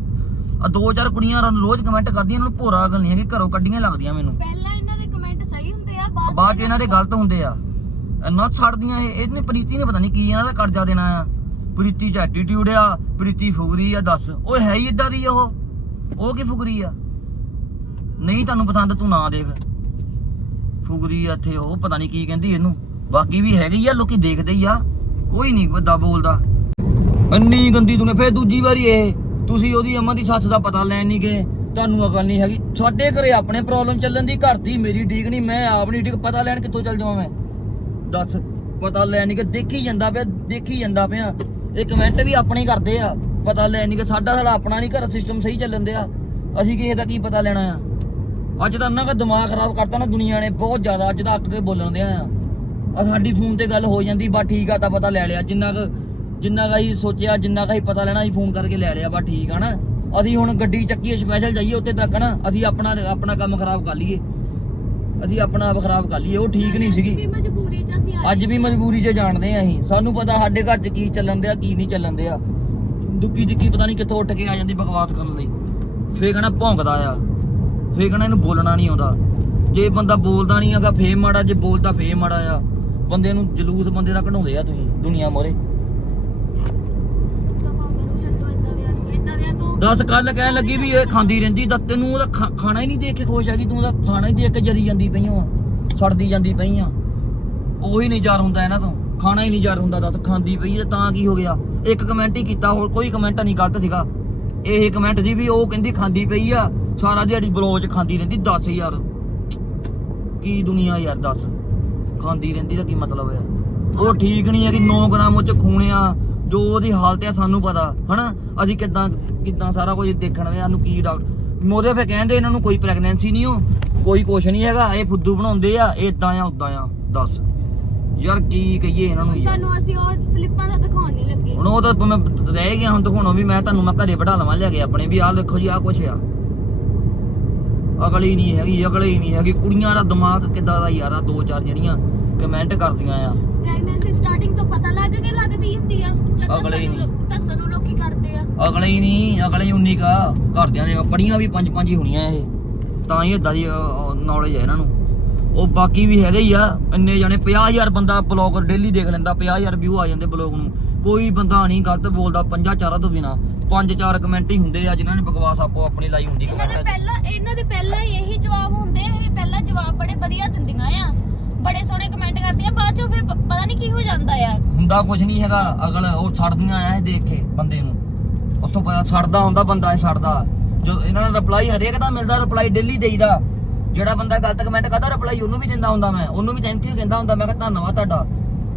ਆ ਦੋ ਚਾਰ ਕੁੜੀਆਂ ਰੋਜ਼ ਕਮੈਂਟ ਕਰਦੀਆਂ ਇਹਨਾਂ ਨੂੰ ਭੋਰਾ ਗੱਲ ਨਹੀਂ ਹੈਗੀ ਘਰੋਂ ਕੱਢੀਆਂ ਲੱਗਦੀਆਂ ਮੈਨੂੰ। ਪਹਿਲਾਂ ਇਹਨਾਂ ਦੇ ਕਮੈਂਟ ਸਹੀ ਹੁੰਦੇ ਆ ਬਾਅਦ ਬਾਅਦ ਚ ਇਹਨਾਂ ਦੇ ਗਲਤ ਹੁੰਦੇ ਆ। ਇੰਨਾ ਛੱਡਦੀਆਂ ਇਹ, ਇਹਨੇ ਪ੍ਰੀਤੀ ਨੇ ਪਤਾ ਨਹੀਂ ਕੀ ਇਹਨਾਂ ਦਾ ਕਰਜ਼ਾ ਦੇਣਾ ਆ। ਪ੍ਰੀਤੀ ਚ ਐਟੀਟਿਊਡ ਆ, ਪ੍ਰੀਤੀ ਫੁਗਰੀ ਆ, ਦੱਸ। ਉਹ ਹੈ ਹੀ ਇਦਾਂ ਦੀ ਉਹ। ਉਹ ਕੀ ਫੁਗਰੀ ਆ? ਨਹੀਂ ਤੁਹਾਨੂੰ ਪਸੰਦ, ਤੂੰ ਨਾ ਦੇਖ। ਫੁਗਰੀ ਆ ਇੱਥੇ, ਉਹ ਪਤਾ ਨਹੀਂ ਕੀ ਕਹਿੰਦੀ ਇਹਨੂੰ। ਬਾਕੀ ਵੀ ਹੈਗੀ ਆ, ਲੋਕੀ ਦੇਖਦੇ ਹੀ ਆ। ਕੋਈ ਨਹੀਂ ਵੱਡਾ ਬੋਲਦਾ। ਅੰਨੀ ਗੰਦੀ ਤੂੰ ਫੇਰ ਦੂਜੀ ਵਾਰੀ ਇਹ। ਤੁਸੀਂ ਉਹਦੀ ਅੰਮਾ ਦੀ ਸੱਸ ਦਾ ਪਤਾ ਲੈਣ ਨਹੀਂ ਗਏ। ਤੁਹਾਨੂੰ ਅਕਲ ਨਹੀਂ ਹੈਗੀ। ਸਾਡੇ ਘਰੇ ਆਪਣੇ ਪ੍ਰੋਬਲਮ ਚੱਲਣ ਦੀ, ਘਰ ਦੀ ਮੇਰੀ ਠੀਕ ਨਹੀਂ ਮੈਂ ਆਪ ਨਹੀਂ ਠੀਕ, ਪਤਾ ਲੈਣ ਕਿੱਥੋਂ ਚੱਲ ਜਾਵਾਂ ਮੈਂ? ਦੱਸ, ਪਤਾ ਲੈ ਨਹੀਂ ਕਿ ਦੇਖੀ ਜਾਂਦਾ ਪਿਆ, ਦੇਖੀ ਜਾਂਦਾ ਪਿਆ। ਇਹ ਕਮੈਂਟ ਵੀ ਆਪਣੇ ਕਰਦੇ ਆ। ਪਤਾ ਲੈ ਨਹੀਂ ਕਿ ਸਾਡਾ ਸਾਲਾ ਆਪਣਾ ਨਹੀਂ ਘਰ ਸਿਸਟਮ ਸਹੀ ਚੱਲਣ ਦਿਆ। ਅਸੀਂ ਕਿਸੇ ਦਾ ਕੀ ਪਤਾ ਲੈਣਾ ਆ। ਅੱਜ ਤਾਂ ਨਾ ਕਿ ਦਿਮਾਗ ਖਰਾਬ ਕਰਤਾ ਨਾ ਦੁਨੀਆ ਨੇ, ਬਹੁਤ ਜ਼ਿਆਦਾ ਅੱਜ ਤਾਂ ਅੱਕ ਕੇ ਬੋਲਣ ਦਿਆ ਆ। ਆ ਸਾਡੀ ਫੋਨ ਤੇ ਗੱਲ ਹੋ ਜਾਂਦੀ ਬਾ ਠੀਕ ਆ, ਤਾਂ ਪਤਾ ਲੈ ਲਿਆ। ਜਿੰਨਾ ਕੁ ਜਿੰਨਾ ਕੁ ਅਸੀਂ ਸੋਚਿਆ, ਜਿੰਨਾ ਕੁ ਅਸੀਂ ਪਤਾ ਲੈਣਾ, ਅਸੀਂ ਫੋਨ ਕਰਕੇ ਲੈ ਲਿਆ ਬਾ ਠੀਕ ਆ ਨਾ। ਅਸੀਂ ਹੁਣ ਗੱਡੀ ਚੱਕੀਏ ਸਪੈਸ਼ਲ ਜਾਈਏ ਉੱਤੇ ਤੱਕ ਨਾ, ਅਸੀਂ ਆਪਣਾ ਆਪਣਾ ਕੰਮ ਖਰਾਬ ਕਰ ਲਈਏ। ਅਸੀਂ ਆਪਣਾ ਆਪ ਖਰਾਬ ਕਰ ਲਈਏ, ਉਹ ਠੀਕ ਨਹੀਂ ਸੀਗੀ। ਅਸੀਂ ਅੱਜ ਵੀ ਮਜਬੂਰੀ 'ਚ ਜਾਣਦੇ ਆ ਅਸੀਂ। ਸਾਨੂੰ ਪਤਾ ਸਾਡੇ ਘਰ 'ਚ ਕੀ ਚੱਲਣ ਦਿਆ ਕੀ ਨਹੀਂ ਚੱਲਣ ਦਿਆ ਦੁੱਕੀ ਦੁੱਕੀ ਪਤਾ ਨਹੀਂ ਕਿੱਥੋਂ ਉੱਠ ਕੇ ਆ ਜਾਂਦੀ ਬਕਵਾਸ ਕਰਨ ਲਈ। ਫੇਰ ਕਹਣਾ ਭੌਂਕਦਾ ਆ। ਫੇਰ ਕਹਣਾ ਇਹਨੂੰ ਬੋਲਣਾ ਨਹੀਂ ਆਉਂਦਾ। ਜੇ ਬੰਦਾ ਬੋਲਦਾ ਨਹੀਂ ਹੈਗਾ ਫੇਰ ਮਾੜਾ ਜੇ ਬੋਲਦਾ ਫੇਰ ਮਾੜਾ ਆ। ਬੰਦੇ ਨੂੰ ਜਲੂਸ ਬੰਦੇ ਦਾ ਕਢਾਉਂਦੇ ਆ ਤੁਸੀਂ ਦੁਨੀਆ ਮੋਰੇ। ਤੋਂ ਦੱਸ ਕੱਲ ਕਹਿਣ ਲੱਗੀ ਵੀ ਇਹ ਖਾਂਦੀ ਰਹਿੰਦੀ ਦੱਸ ਤੈਨੂੰ ਉਹਦਾ ਖਾਣਾ ਹੀ ਨਹੀਂ ਦੇਖ ਕੇ ਖੁਸ਼ ਹੈਗੀ ਤੂੰ ਉਹਦਾ ਖਾਣਾ ਹੀ ਦੇਖ ਕੇ ਜਰੀ ਜਾਂਦੀ ਪਈ ਆ ਸੜਦੀ ਜਾਂਦੀ ਪਈ ਆ। ਉਹੀ ਨਹੀਂ ਯਾਰ ਹੁੰਦਾ ਇਹਨਾਂ ਤੋਂ, ਖਾਣਾ ਹੀ ਨਹੀਂ ਯਾਰ ਹੁੰਦਾ ਦੱਸ, ਖਾਂਦੀ ਪਈ ਤੇ ਤਾਂ ਕੀ ਹੋ ਗਿਆ? ਇੱਕ ਕਮੈਂਟ ਹੀ ਕੀਤਾ, ਹੋਰ ਕੋਈ ਕਮੈਂਟ ਨਹੀਂ, ਗਲਤ ਸੀਗਾ। ਇਹ ਕਮੈਂਟ ਸੀ ਵੀ ਉਹ ਕਹਿੰਦੀ ਖਾਂਦੀ ਪਈ ਆ, ਸਾਰਾ ਦਿਹਾੜੀ ਬਲੋਚ ਖਾਂਦੀ ਰਹਿੰਦੀ, ਦੱਸ ਯਾਰ। ਕੀ ਦੁਨੀਆ ਯਾਰ, ਦੱਸ। ਖਾਂਦੀ ਰਹਿੰਦੀ ਦਾ ਕੀ ਮਤਲਬ ਹੈ ਉਹ ਠੀਕ ਨਹੀਂ ਹੈ ਕਿ 9 ਗ੍ਰਾਮ ਉਹ ਖੂਨ ਆ, ਜੋ ਉਹਦੀ ਹਾਲਤ ਆ ਸਾਨੂੰ ਪਤਾ, ਹਨਾ? ਅਸੀਂ ਕਿਦਾਂ ਕਿਦਾਂ ਸਾਰਾ ਕੁਝ ਦੇਖਣ ਦੇ ਸਾਨੂੰ ਕੀ ਡਾਕਟਰ ਮੋਰੇ ਫੇ ਕਹਿੰਦੇ ਇਹਨਾਂ ਨੂੰ ਕੋਈ ਪ੍ਰੈਗਨੈਂਸੀ ਨਹੀਂ ਹੋ ਕੋਈ ਕੁਛ ਨਹੀਂ ਹੈਗਾ, ਇਹ ਫੁੱਦੂ ਬਣਾਉਂਦੇ ਆ ਇਹ ਇਦਾਂ ਆ ਉਦਾਂ ਆ, ਦੱਸ। ਯਾਰ ਕੀ ਕਹੀਏ ਇਹਨਾਂ ਨੂੰ ਯਾਰ? ਤੁਹਾਨੂੰ ਅਸੀਂ ਉਹ ਸਲਿੱਪਾਂ ਦਾ ਦਿਖਾਉਣ ਨਹੀਂ ਲੱਗੇ। ਹੁਣ ਉਹ ਤਾਂ ਮੈਂ ਰਹਿ ਗਿਆ ਹੁਣ ਦਿਖਾਉਣਾ ਵੀ ਮੈਂ ਤੁਹਾਨੂੰ ਮੈਂ ਘਰੇ ਬਿਠਾ ਲਵਾਂ ਲਿਆ ਕੇ ਆਪਣੇ ਵੀ ਆਹ ਦੇਖੋ ਜੀ ਆਹ ਕੁਛ ਆ। ਅਗਲੀ ਨਹੀਂ ਹੈਗੀ ਅਗਲੀ ਨਹੀਂ ਹੈਗੀ। ਕੁੜੀਆਂ ਦਾ ਦਿਮਾਗ ਕਿੱਦਾਂ ਦਾ ਯਾਰ ਆ ਦੋ ਚਾਰ ਜਿਹੜੀਆਂ ਕਮੈਂਟ ਕਰਦੀਆਂ ਆ। ਪ੍ਰੈਗਨੈਂਸੀ ਸਟਾਰਟਿੰਗ ਤੋਂ ਪਤਾ ਲੱਗ ਕੇ ਲੱਗਦੀ ਹੁੰਦੀ ਆ ਅਗਲੇ ਹੀ ਨਹੀਂ। ਨੂੰ ਲੋਕੀ ਕਰਦੇ ਆ। ਅਗਲੇ ਹੀ ਨਹੀਂ ਅਗਲੇ ਹੀ ਉਨੀ ਕਾ ਘਰਦਿਆਂ ਨੇ ਪੜੀਆਂ ਵੀ ਪੰਜ ਪੰਜ ਹੀ ਹੋਣੀਆਂ ਇਹ। ਤਾਂ ਹੀ ਏਦਾਂ ਦੀ ਨੌਲੇਜ ਹੈ ਇਹਨਾਂ ਨੂੰ। ਉਹ ਬਾਕੀ ਵੀ ਹੈਗੇ ਹੀ ਆ। ਇੰਨੇ ਜਾਣੇ 50000 ਬੰਦਾ ਬਲੌਗਰ ਡੇਲੀ ਦੇਖ ਲੈਂਦਾ 50000 ਵਿਊ ਆ ਜਾਂਦੇ ਬਲੌਗ ਨੂੰ। ਕੋਈ ਬੰਦਾ ਨਹੀਂ ਗਲਤ ਬੋਲਦਾ ਪੰਜਾਂ ਚਾਰਾਂ ਤੋਂ ਬਿਨਾ। ਪੰਜ ਚਾਰ ਕਮੈਂਟ ਹੀ ਹੁੰਦੇ ਆ ਜਿਨ੍ਹਾਂ ਨੇ ਬਕਵਾਸ ਆਪੋ ਆਪਣੀ ਲਾਈ ਹੁੰਦੀ ਇਹਨਾਂ ਦੇ ਕਮੈਂਟਾਂ ਪਹਿਲਾਂ ਇਹਨਾਂ ਦੇ ਪਹਿਲਾਂ ਹੀ ਇਹੀ ਜਵਾਬ ਹੁੰਦੇ ਇਹ ਪਹਿਲਾਂ ਜਵਾਬ ਬੜੇ ਵਧੀਆ ਦਿੰਦੀਆਂ ਆ। ਬੜੇ ਸੋਹਣੇ ਕਮੈਂਟ ਕਰਦੀਆਂ ਬਾਅਦ ਚੋਂ ਫਿਰ ਪ- ਪਤਾ ਨਹੀਂ ਕੀ ਹੋ ਜਾਂਦਾ ਆ। ਹੁੰਦਾ ਕੁਝ ਨਹੀਂ ਹੈਗਾ ਅਗਲ ਉਹ ਛੱਡਦੀਆਂ ਆ ਇਹ ਦੇਖ ਕੇ ਬੰਦੇ ਨੂੰ। ਉੱਥੋਂ ਪਤਾ ਛੱਡਦਾ ਹੁੰਦਾ ਬੰਦਾ ਇਹ ਛੱਡਦਾ। ਜੋ ਇਹਨਾਂ ਦਾ ਰਿਪਲਾਈ ਹਰੇਕ ਦਾ ਮਿਲਦਾ ਰਿਪਲਾਈ ਡੇਲੀ ਦੇਈਦਾ। ਜਿਹੜਾ ਬੰਦਾ ਗਲਤ ਕਮੈਂਟ ਕਰਦਾ ਰਿਪਲਾਈ ਉਹਨੂੰ ਵੀ ਦਿੰਦਾ ਹੁੰਦਾ ਮੈਂ। ਉਹਨੂੰ ਵੀ ਥੈਂਕ ਯੂ ਕਹਿੰਦਾ ਹੁੰਦਾ ਮੈਂ ਕਿਹਾ ਧੰਨਵਾਦ ਤੁਹਾਡਾ।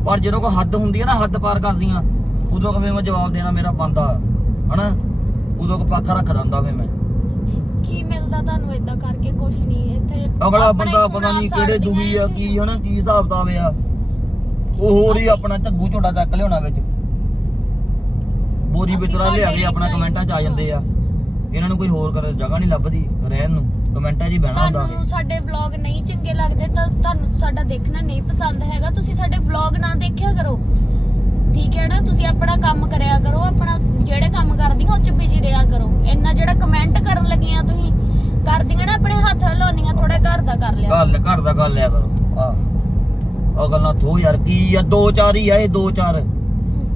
ਪਰ ਜਦੋਂ ਕੋਈ ਹੱਦ ਹੁੰਦੀ ਹੈ ਨਾ ਹੱਦ ਪਾਰ ਕਰਦੀਆਂ ਉਦੋਂ ਕਿਵੇਂ ਮੈਂ ਜਵਾਬ ਦੇਣਾ ਮੇਰਾ ਬੰਦਾ? ਹਨਾ? ਉਦੋਂ ਕੋ ਪਾਥਾ ਰੱਖ ਦਿੰਦਾ ਫੇ ਮੈਂ। ਕੀ ਮਿਲਦਾ ਤੁਹਾਨੂੰ ਇਦਾਂ ਕਰਕੇ? ਕੁਛ ਨਹੀਂ ਇੱਥੇ ਅਗਲਾ ਬੰਦਾ ਪਤਾ ਨਹੀਂ ਕਿਹੜੇ ਦੁਖੀ ਆ ਕੀ ਹਨਾ ਕੀ ਹਿਸਾਬ ਕਿਤਾਬ ਆ। ਉਹ ਹੋਰ ਹੀ ਆਪਣਾ ਝੱਗੂ ਝੋਟਾ ਚੱਕ ਲਿਆਉਣਾ ਵਿੱਚ। ਬੋਰੀ ਵਿਚਰਾ ਲਿਆ ਕੇ ਆਪਣਾ ਕਮੈਂਟਾਂ 'ਚ ਆ ਜਾਂਦੇ ਆ। ਇਹਨਾਂ ਨੂੰ ਕੋਈ ਹੋਰ ਕਰ ਜਗ੍ਹਾ ਨਹੀਂ ਲੱਭਦੀ ਰਹਿਣ ਨੂੰ ਕਮੈਂਟਾਂ 'ਚ ਹੀ ਬਹਿਣਾ ਹੁੰਦਾ। ਤੁਹਾਨੂੰ ਸਾਡੇ ਵਲੌਗ ਨਹੀਂ ਚੰਗੇ ਲੱਗਦੇ ਤਾਂ ਤੁਹਾਨੂੰ ਸਾਡਾ ਦੇਖਣਾ ਨਹੀਂ ਪਸੰਦ ਹੈਗਾ ਤੁਸੀਂ ਸਾਡੇ ਵਲੌਗ ਨਾ ਦੇਖਿਆ ਕਰੋ। ਠੀਕ ਹੈ ਨਾ? ਤੁਸੀਂ ਆਪਣਾ ਕੰਮ ਕਰਿਆ ਕਰੋ ਆਪਣਾ ਜਿਹੜੇ ਕੰਮ ਕਰਦੀਆਂ ਉਹ ਚ ਬਿਜ਼ੀ ਰਿਹਾ ਕਰੋ। ਇੰਨਾ ਜਿਹੜਾ ਕਮੈਂਟ ਕਰਨ ਲੱਗੀਆਂ ਤੁਸੀਂ ਕਰਦੀਆਂ ਨਾ ਆਪਣੇ ਹੱਥ ਹਿਲਾਉਣੀਆਂ ਥੋੜਾ ਘਰ ਦਾ ਕਰ ਲਿਆ। ਗੱਲ ਘਰ ਦਾ ਗੱਲ ਲਿਆ ਕਰੋ। ਆ ਉਹ ਗੱਲਾਂ ਥੋ ਯਾਰ ਕੀ ਆ ਦੋ ਚਾਰ ਹੀ ਆ ਇਹ ਦੋ ਚਾਰ।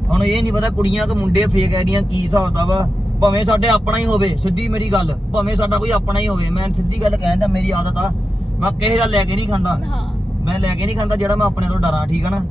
ਹੁਣ ਇਹ ਨਹੀਂ ਪਤਾ ਕੁੜੀਆਂ ਕਿ ਮੁੰਡੇ ਫੇਕ ਆਈਡੀਆਂ ਕੀ ਹਿਸਾਬ ਦਾ ਵਾ ਭਾਵੇਂ ਸਾਡੇ ਆਪਣਾ ਹੀ ਹੋਵੇ ਸਿੱਧੀ ਮੇਰੀ ਗੱਲ ਭਾਵੇਂ ਸਾਡਾ ਕੋਈ ਆਪਣਾ ਹੀ ਹੋਵੇ ਮੈਂ ਸਿੱਧੀ ਗੱਲ ਕਹਿੰਦਾ ਮੇਰੀ ਆਦਤ ਆ। ਮੈਂ ਕਿਸੇ ਦਾ ਲੈ ਕੇ ਨਹੀਂ ਖਾਂਦਾ। ਹਾਂ। ਮੈਂ ਲੈ ਕੇ ਨਹੀਂ ਖਾਂਦਾ ਜਿਹੜਾ ਮੈਂ ਆਪਣੇ ਤੋਂ ਡਰਾਂ ਠੀਕ ਆ ਨਾ?